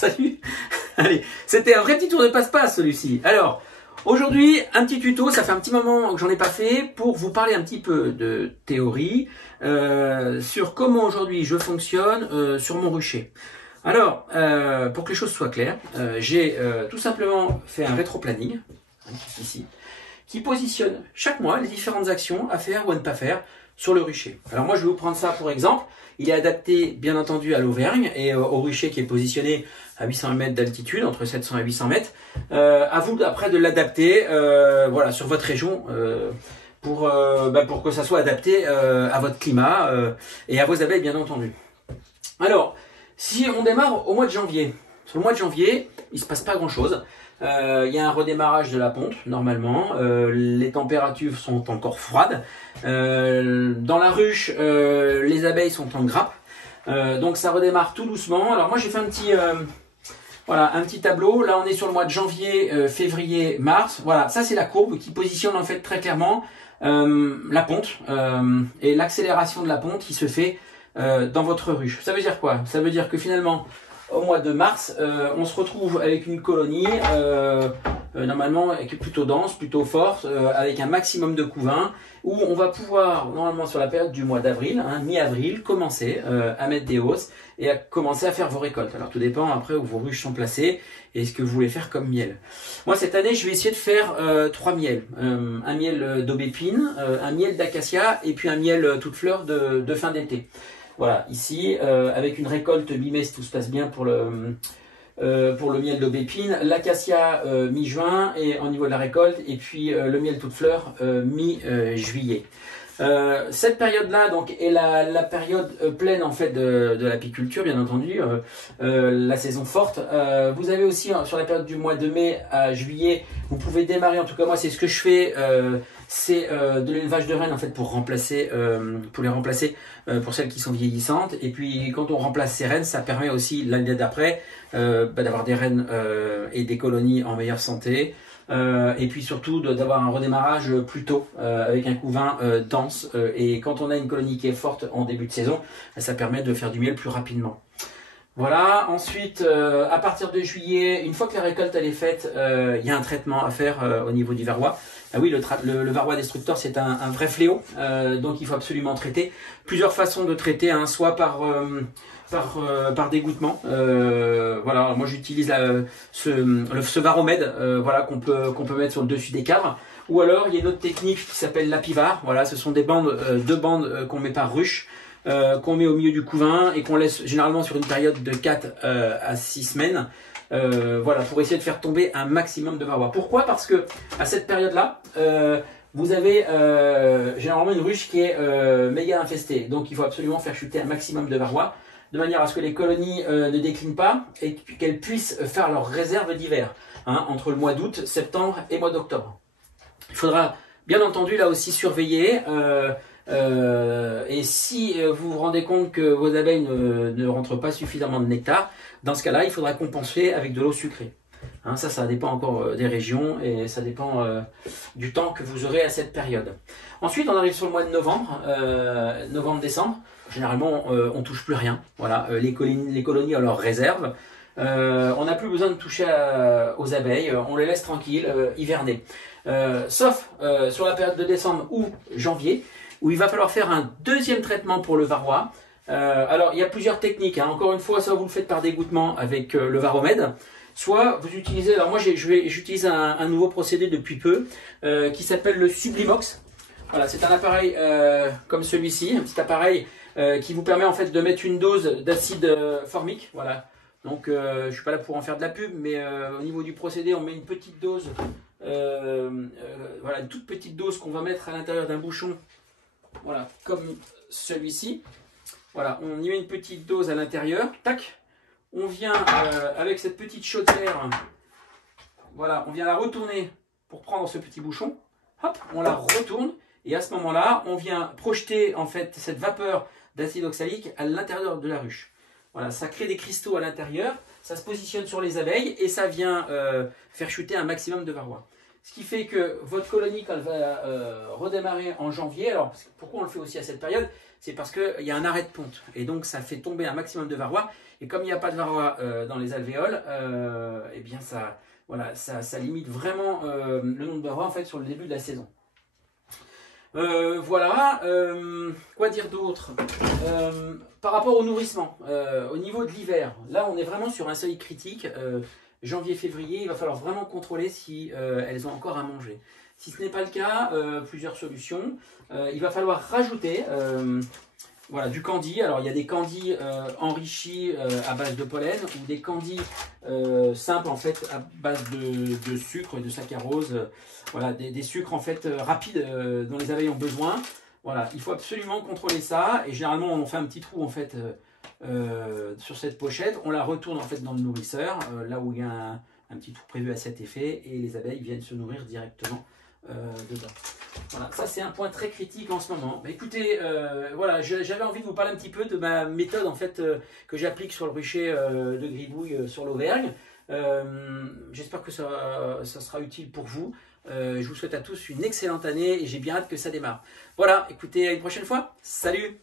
Salut. Allez, c'était un vrai petit tour de passe-passe celui-ci. Alors, aujourd'hui, un petit tuto, ça fait un petit moment que j'en ai pas fait, pour vous parler un petit peu de théorie, sur comment aujourd'hui je fonctionne sur mon rucher. Alors, pour que les choses soient claires, j'ai tout simplement fait un rétro-planning, ici, qui positionne chaque mois les différentes actions à faire ou à ne pas faire sur le rucher. Alors moi, je vais vous prendre ça pour exemple. Il est adapté, bien entendu, à l'Auvergne et au rucher qui est positionné à 800 mètres d'altitude, entre 700 et 800 mètres. À vous, après, de l'adapter voilà, sur votre région pour que ça soit adapté à votre climat et à vos abeilles, bien entendu. Alors, si on démarre au mois de janvier, sur le mois de janvier, il ne se passe pas grand-chose. Il y a un redémarrage de la ponte, normalement. Les températures sont encore froides. Dans la ruche, les abeilles sont en grappe. Donc ça redémarre tout doucement. Alors moi j'ai fait un petit tableau. Là on est sur le mois de janvier, février, mars. Voilà, ça c'est la courbe qui positionne en fait très clairement la ponte et l'accélération de la ponte qui se fait dans votre ruche. Ça veut dire quoi? Ça veut dire que finalement, au mois de mars, on se retrouve avec une colonie normalement qui est plutôt dense, plutôt forte, avec un maximum de couvains, où on va pouvoir, normalement sur la période du mois d'avril, mi-avril, commencer à mettre des hausses et à commencer à faire vos récoltes. Alors tout dépend après où vos ruches sont placées et ce que vous voulez faire comme miel. Moi cette année je vais essayer de faire 3 miels. Un miel d'aubépine, un miel d'acacia et puis un miel toute fleur de fin d'été. Voilà, ici, avec une récolte mi-mai, si tout se passe bien pour le miel d'aubépine, l'acacia mi-juin et au niveau de la récolte, et puis le miel toute fleur mi-juillet. Cette période-là donc est la période pleine en fait de l'apiculture, bien entendu, la saison forte. Vous avez aussi sur la période du mois de mai à juillet, vous pouvez démarrer, en tout cas moi c'est ce que je fais, c'est de l'élevage de rennes en fait pour les remplacer pour celles qui sont vieillissantes. Et puis quand on remplace ces rennes, ça permet aussi l'année d'après d'avoir des rennes et des colonies en meilleure santé. Et puis surtout d'avoir un redémarrage plus tôt avec un couvain dense et quand on a une colonie qui est forte en début de saison, ça permet de faire du miel plus rapidement. Voilà, ensuite à partir de juillet, une fois que la récolte elle est faite, il y a un traitement à faire au niveau du varroa. Ah oui, le varroa destructor c'est un vrai fléau, donc il faut absolument traiter. Plusieurs façons de traiter, soit par dégouttement. Voilà, moi j'utilise ce varomède voilà, qu'on peut mettre sur le dessus des cadres. Ou alors il y a une autre technique qui s'appelle l'apivar. Voilà, ce sont deux bandes qu'on met par ruche, qu'on met au milieu du couvain et qu'on laisse généralement sur une période de 4 à 6 semaines. Voilà, pour essayer de faire tomber un maximum de varroa. Pourquoi? Parce que à cette période-là, vous avez généralement une ruche qui est méga infestée. Donc il faut absolument faire chuter un maximum de varroa, de manière à ce que les colonies ne déclinent pas et qu'elles puissent faire leurs réserves d'hiver entre le mois d'août, septembre et mois d'octobre. Il faudra bien entendu là aussi surveiller et si vous vous rendez compte que vos abeilles ne rentrent pas suffisamment de nectar, dans ce cas-là, il faudra compenser avec de l'eau sucrée. Ça dépend encore des régions et ça dépend du temps que vous aurez à cette période. Ensuite, on arrive sur le mois de novembre, novembre-décembre. Généralement, on ne touche plus rien. Voilà, les colonies ont leurs réserves. On n'a plus besoin de toucher aux abeilles. On les laisse tranquilles, hiverner. Sauf sur la période de décembre ou janvier, où il va falloir faire un deuxième traitement pour le varroa. Alors, il y a plusieurs techniques. Encore une fois, soit vous le faites par dégouttement avec le varomède, soit vous utilisez, alors moi j'utilise un nouveau procédé depuis peu qui s'appelle le Sublimox. Voilà, c'est un appareil comme celui-ci, un petit appareil qui vous permet en fait de mettre une dose d'acide formique. Voilà. Donc je ne suis pas là pour en faire de la pub, mais au niveau du procédé, on met une petite dose, voilà, une toute petite dose qu'on va mettre à l'intérieur d'un bouchon, voilà, comme celui-ci. Voilà, on y met une petite dose à l'intérieur, tac. On vient avec cette petite chaudière, voilà, on vient la retourner pour prendre ce petit bouchon. Hop, on la retourne et à ce moment-là, on vient projeter en fait cette vapeur d'acide oxalique à l'intérieur de la ruche. Voilà, ça crée des cristaux à l'intérieur, ça se positionne sur les abeilles et ça vient faire chuter un maximum de varroa. Ce qui fait que votre colonie, quand elle va redémarrer en janvier, alors pourquoi on le fait aussi à cette période? C'est parce qu'il y a un arrêt de ponte. Et donc, ça fait tomber un maximum de varroa. Et comme il n'y a pas de varroa dans les alvéoles, eh bien, voilà, ça limite vraiment le nombre de varroa en fait, sur le début de la saison. Voilà, quoi dire d'autre? Par rapport au nourrissement, au niveau de l'hiver, là on est vraiment sur un seuil critique. Janvier-février, il va falloir vraiment contrôler si elles ont encore à manger. Si ce n'est pas le cas, plusieurs solutions. Il va falloir rajouter voilà, du candy. Alors il y a des candis enrichis à base de pollen ou des candis simples en fait à base de sucre et de saccharose. Voilà, des sucres en fait rapides dont les abeilles ont besoin. Voilà, il faut absolument contrôler ça et généralement on fait un petit trou en fait sur cette pochette. On la retourne en fait dans le nourrisseur, là où il y a un petit trou prévu à cet effet et les abeilles viennent se nourrir directement dedans. Voilà, ça c'est un point très critique en ce moment. Mais écoutez, voilà, j'avais envie de vous parler un petit peu de ma méthode en fait que j'applique sur le rucher de gribouille sur l'Auvergne. J'espère que ça sera utile pour vous. Je vous souhaite à tous une excellente année et j'ai bien hâte que ça démarre. Voilà, écoutez, à une prochaine fois. Salut!